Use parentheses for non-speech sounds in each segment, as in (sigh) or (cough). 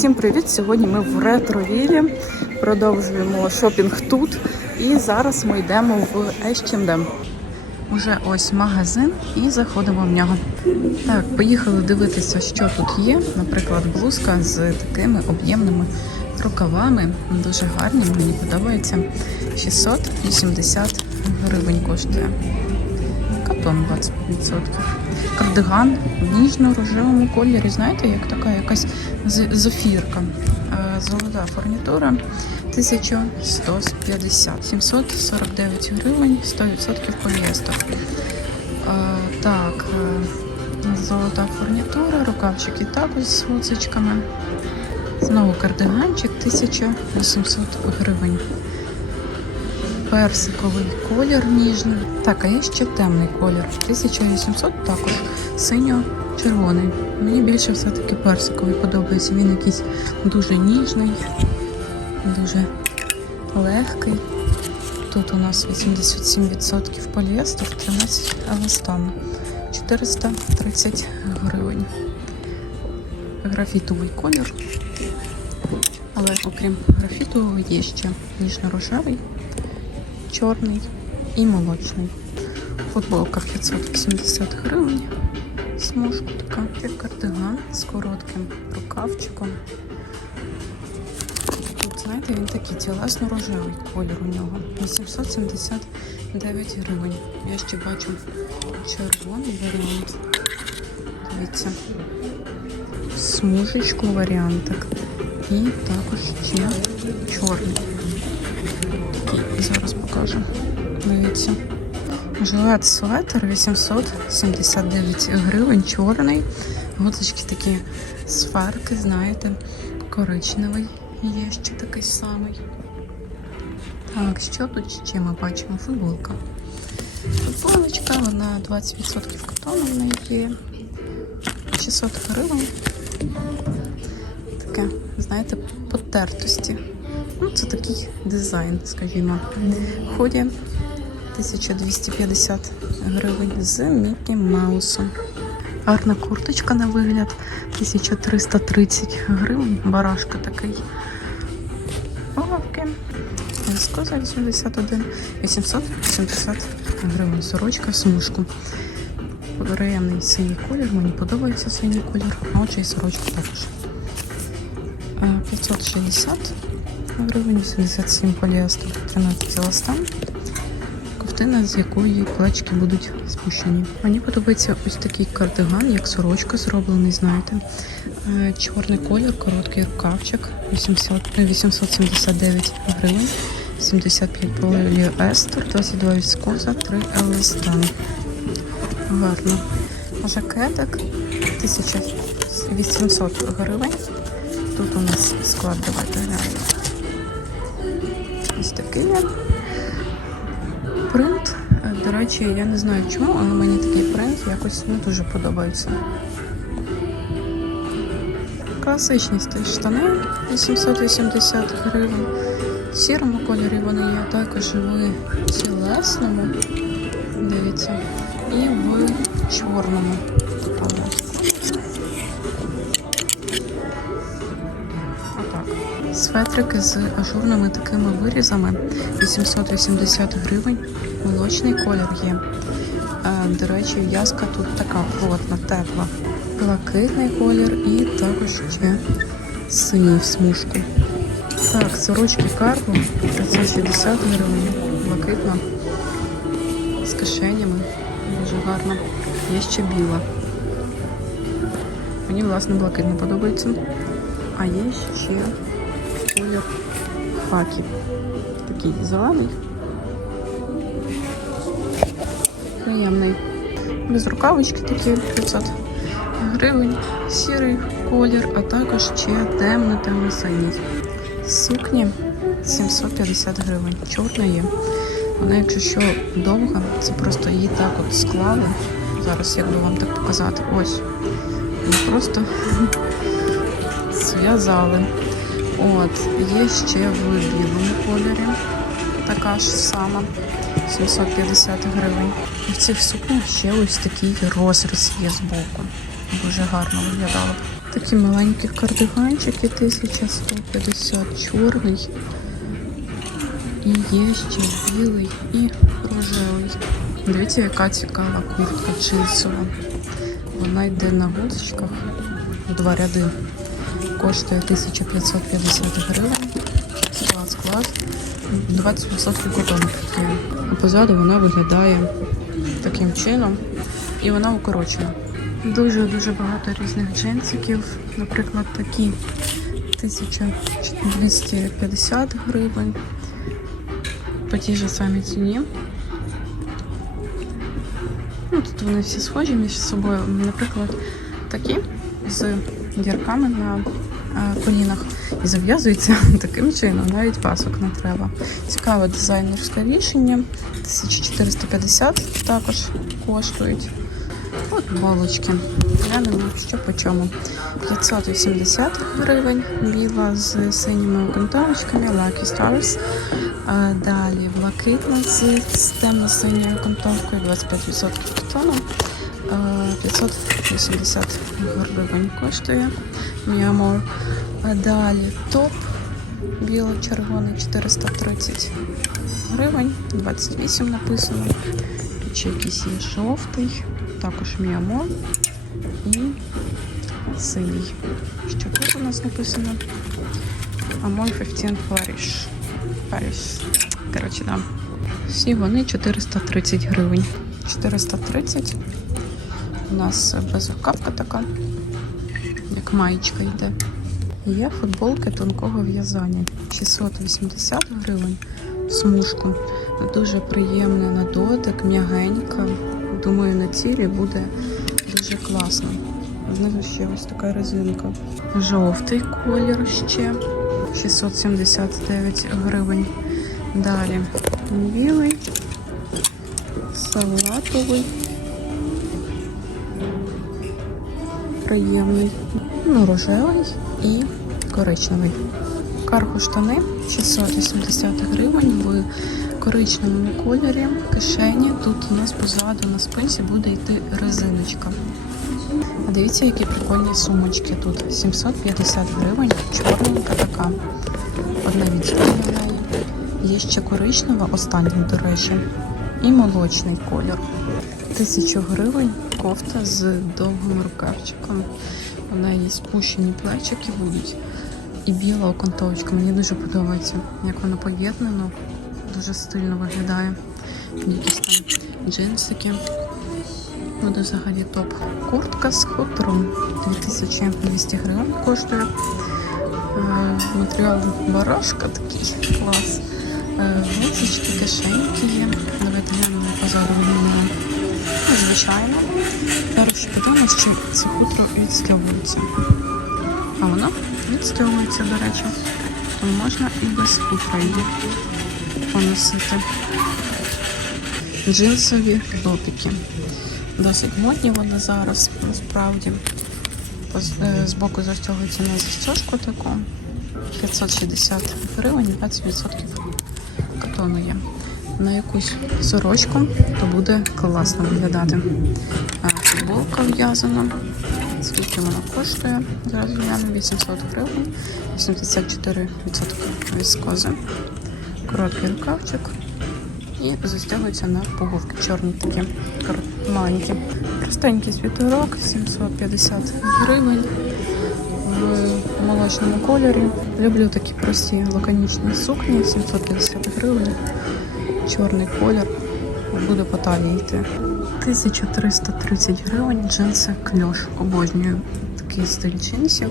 Всім привіт! Сьогодні ми в ретровілі. Продовжуємо шопінг тут. І зараз ми йдемо в H&M. Уже ось магазин і заходимо в нього. Так, поїхали дивитися, що тут є. Наприклад, блузка з такими об'ємними рукавами. Дуже гарні, мені подобається. 680 гривень коштує. Катон 20%. Кардиган в ніжно-рожевому кольорі. Знаєте, як така якась з- зофірка. Е, Золота фурнітура 1150. 749 гривень, 100% поліестер. Е, Так, е, золота фурнітура, рукавчики також з гуцечками. Знову кардиганчик 1800 гривень персиковий колір ніжний. Так, а є ще темний колір. 1800 також синьо-червоний. Мені більше все-таки персиковий подобається. Він якийсь дуже ніжний, дуже легкий. Тут у нас 87% поліестер, 13 еластан. 430 гривень. Графітовий колір. Але окрім графітового є ще ніжно-рожевий чорний і молочний. Футболка 580 гривень. Смужка така. Це кардиган з коротким рукавчиком. Тут, знаєте, він такий тілесно-рожевий колір у нього. 879 гривень. Я ще бачу червоний варіант. Дивіться. Смужечку варіантик. І також ще чорний. Зараз покажу. Дивіться. Жилет светр 879 гривень, чорний. Гудзички такі сферки, знаєте, коричневий є ще такий самий. Так, що тут ще ми бачимо? Футболка. Футболочка, вона 20% картону в неї є. 600 гривень. Таке, знаєте, потертості. Ну, це такий дизайн, скажімо. В ході 1250 гривень з Мікі Маусом. Гарна курточка на вигляд 1330 гривень. Барашка такий. Палавки. Вискоза 81, 880 гривень. Сорочка смужку. Приємний синій колір. Мені подобається синій колір. А отже і сорочка також. Е, 560 гривень, 87 поліестер, 13 еластан. Ковтина, з якої плечки будуть спущені. Мені подобається ось такий кардиган, як сорочка зроблений, знаєте. Е, Чорний колір, короткий рукавчик, 800, е, 879 гривень, 75 поліестер, 22 віскоза, 3 еластан. Гарно. Жакетик 1800 гривень. Тут у нас склад, давайте глянемо. Ось такий. Принт. Е, До речі, я не знаю чому, але мені такий принт якось не дуже подобається. Класичні штани 880 гривень. В сірому кольорі вони є також в тілесному. Дивіться. І в чорному. Светрики з ажурними такими вирізами 880 гривень. Молочний колір є. Е, До речі, в'язка тут така плотна, тепла. Блакитний колір і також ще синій в смужку. Так, сорочки карго 560 гривень. Блакитна. З кишенями. Дуже гарно. Є ще біла. Мені, власне, блакитна подобається. А є ще колір хакі. Такий зелений. Приємний. Без рукавички такі 500 гривень, сірий колір, а також ще темно-темно синій. Сукні 750 гривень. Чорна є. Вона, якщо що довга, це просто її так от склали. Зараз як би вам так показати. Ось. Просто (laughs) зв'язали. От, є ще в білому кольорі. Така ж сама. 750 гривень. І в цих сукнях ще ось такий розріз є збоку. Дуже гарно виглядало. Такі маленькі кардиганчики 1150 чорний. І є ще білий і рожевий. Дивіться, яка цікава куртка джинсова. Вона йде на гудзичках в два ряди. Коштує 1550 гривень. Клас, клас. 20% котону позаду вона виглядає таким чином. І вона укорочена. Дуже-дуже багато різних джинсиків. Наприклад, такі 1250 гривень. По тій же самій ціні. Ну, тут вони всі схожі між собою. Наприклад, такі з дірками на е, колінах і зав'язуються (laughs) таким чином, навіть пасок не треба. Цікаве дизайнерське рішення. 1450 також коштують. От балочки. Глянемо, що по чому. 580 гривень біла з синіми окантовочками, Lucky Stars. А Далі блакитна з з темно-синьою окантовкою, 25% картону. А, 580 гривень коштує Міамор. А далі топ біло-червоний 430 гривень, 28 написано. Тут ще якийсь є жовтий, також Міамор і синій. Що тут у нас написано? Amor 15 Flourish. Paris. Коротше, да. Всі вони 430 гривень. 430. У нас безрукавка така, як маєчка йде. Є футболки тонкого в'язання. 680 гривень смужку. Дуже приємна на дотик, м'ягенька. Думаю, на тілі буде дуже класно. Знизу ще ось така резинка. Жовтий колір ще 679 гривень. Далі білий, салатовий, приємний, ну, рожевий і коричневий. Карго штани 680 гривень в коричневому кольорі. Кишені тут у нас позаду на спинці буде йти резиночка. А дивіться, які прикольні сумочки тут. 750 гривень, чорненька така. Одна на неї. Є ще коричнева, остання, до речі, і молочний колір. Тисячу гривень кофта з довгим рукавчиком. Вона є спущені плечики будуть. І біла окантовочка. Мені дуже подобається, як воно поєднано. Дуже стильно виглядає. Якісь там джинсики. Буде взагалі топ. Куртка з хутром 2200 гривень коштує. Е, Матеріал барашка такий клас. Е, Гудзички, кишеньки є. Давайте глянемо позаду. Ну, Звичайно. Ще подивимось, чи це хутро відстягується. А воно відстягується, до речі. Тому можна і без хутра її поносити. Джинсові допіки. Досить модні вони зараз, насправді. Поз- е, Збоку застягується на застежку таку. 560 гривень, 20% картону є. На якусь сорочку то буде класно виглядати. Футболка в'язана. Скільки вона коштує? Зараз гляну 800 гривень, 84% віскози. Короткий рукавчик і застягується на пуговки чорні такі маленькі. Простенький світорок 750 гривень в молочному кольорі. Люблю такі прості лаконічні сукні 750 гривень. Чорний колір буде по талії йти. 1330 гривень джинси кльош. Обожнюю такий стиль джинсів.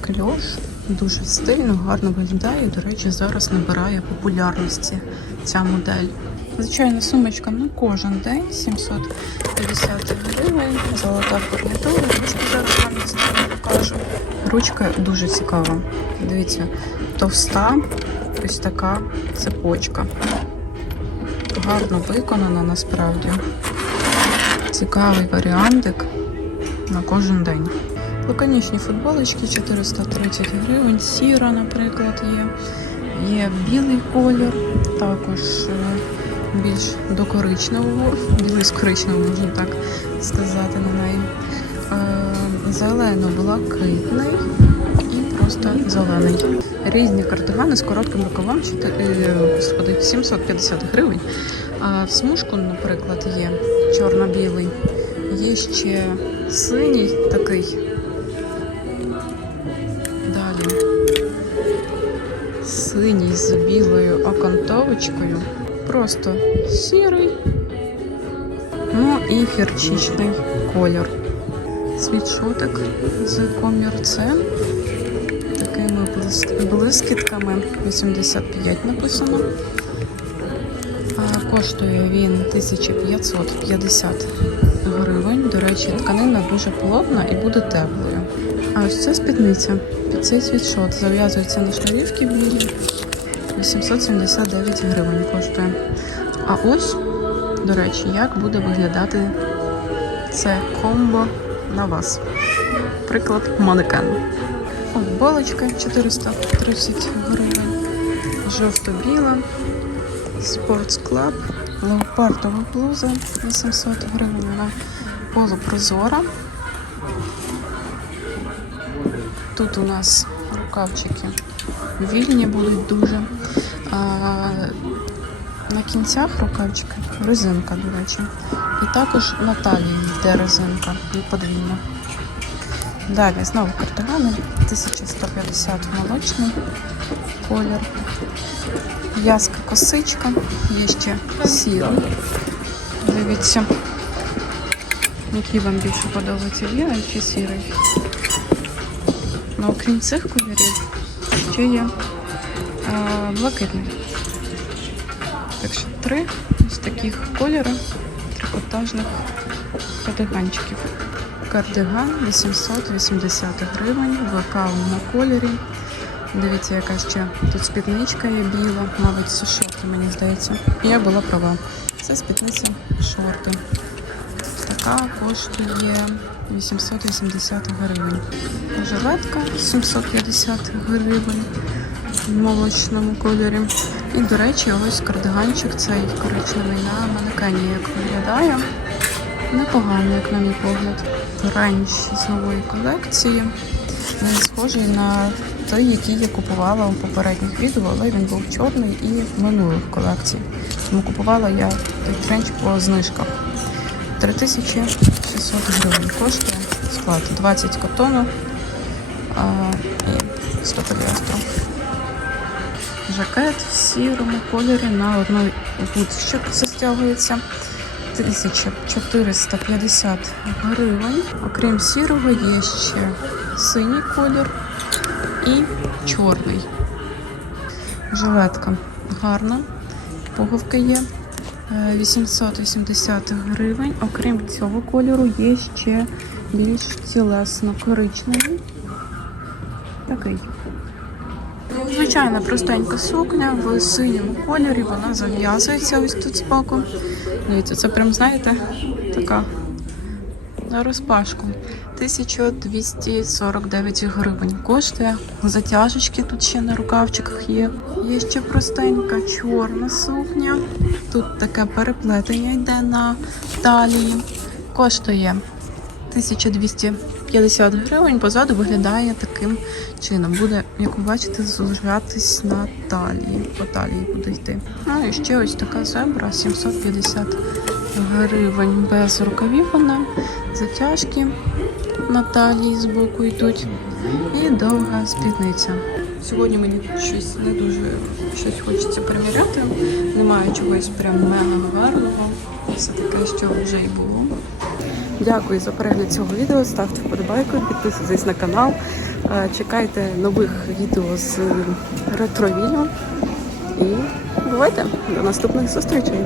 Кльош дуже стильно, гарно виглядає. До речі, зараз набирає популярності ця модель. Звичайно, сумочка на кожен день 750 гривень. Золота фурнітура, ручки зараз вам покажу. Ручка дуже цікава. Дивіться, товста, ось така цепочка. Гарно виконана насправді. Цікавий варіантик на кожен день. Лаконічні футболочки 430 гривень, сіра, наприклад, є. Є білий колір, також е, більш до коричневого, білий з коричневим, можна так сказати на неї. Е, зелено-блакитний просто зелений. Різні кардигани з коротким рукавом, чотири- е, господи, 750 гривень. А в смужку, наприклад, є чорно-білий. Є ще синій такий. Далі. Синій з білою окантовочкою. Просто сірий. Ну і гірчичний колір. Світшотик з комірцем. Блискітками 85 написано. Коштує він 1550 гривень. До речі, тканина дуже плотна і буде теплою. А ось ця спідниця під цей світшот зав'язується на шнурівки білі. 879 гривень коштує. А ось, до речі, як буде виглядати це комбо на вас. Приклад манекен. Футболочка 430 гривень. Жовто-біла. Sports Club. Леопардова блуза 800 гривень. Вона полупрозора. Тут у нас рукавчики вільні будуть дуже. А, на кінцях рукавчика резинка, до речі. І також на талії йде резинка і подвійна. Далі знову кардигани 1150 молочний колір. В'язка косичка, є ще сірий. Дивіться, який вам більше подобається білий чи сірий. Ну, окрім цих кольорів, ще є а, блакитний. Так що три ось таких кольори трикотажних кардиганчиків. Кардиган 880 гривень, в кавовому кольорі. Дивіться, яка ще тут спідничка є біла, мабуть, це шорти, мені здається. Я була права. Це спідниця шорти. Така коштує 880 гривень. Жилетка 750 гривень в молочному кольорі. І, до речі, ось кардиганчик цей коричневий на манекені, як виглядає. Непогано, як на мій погляд. Ренч з нової колекції. Він схожий на той, який я купувала у попередніх відео, але він був чорний і в минулих колекцій. Тому купувала я той тренч по знижках. 3600 гривень коштує склад 20 котону і 100 поліестру. Жакет в сірому кольорі на одну гудзичок застягується. 1450 гривень. Окрім сірого, є ще синій колір і чорний. Жилетка гарна. Пуговки є. Е, 880 гривень. Окрім цього кольору, є ще більш цілесно коричневий. Такий. Звичайна простенька сукня в синьому кольорі, вона зав'язується ось тут збоку. Дивіться, це прям, знаєте, така на розпашку. 1249 гривень коштує. Затяжечки тут ще на рукавчиках є. Є ще простенька чорна сукня. Тут таке переплетення йде на талії. Коштує 1200 гривень, позаду виглядає таким чином. Буде, як ви бачите, зужатись на талії. По талії буде йти. Ну і ще ось така зебра 750 гривень. Без рукавів вона, затяжки на талії з боку йдуть. І довга спідниця. Сьогодні мені щось не дуже щось хочеться приміряти. Немає чогось прям мега гарного. Все таке, що вже і було. Дякую за перегляд цього відео. Ставте вподобайку, підписуйтесь на канал. Е, Чекайте нових відео з ретро-відео. І бувайте до наступних зустрічей!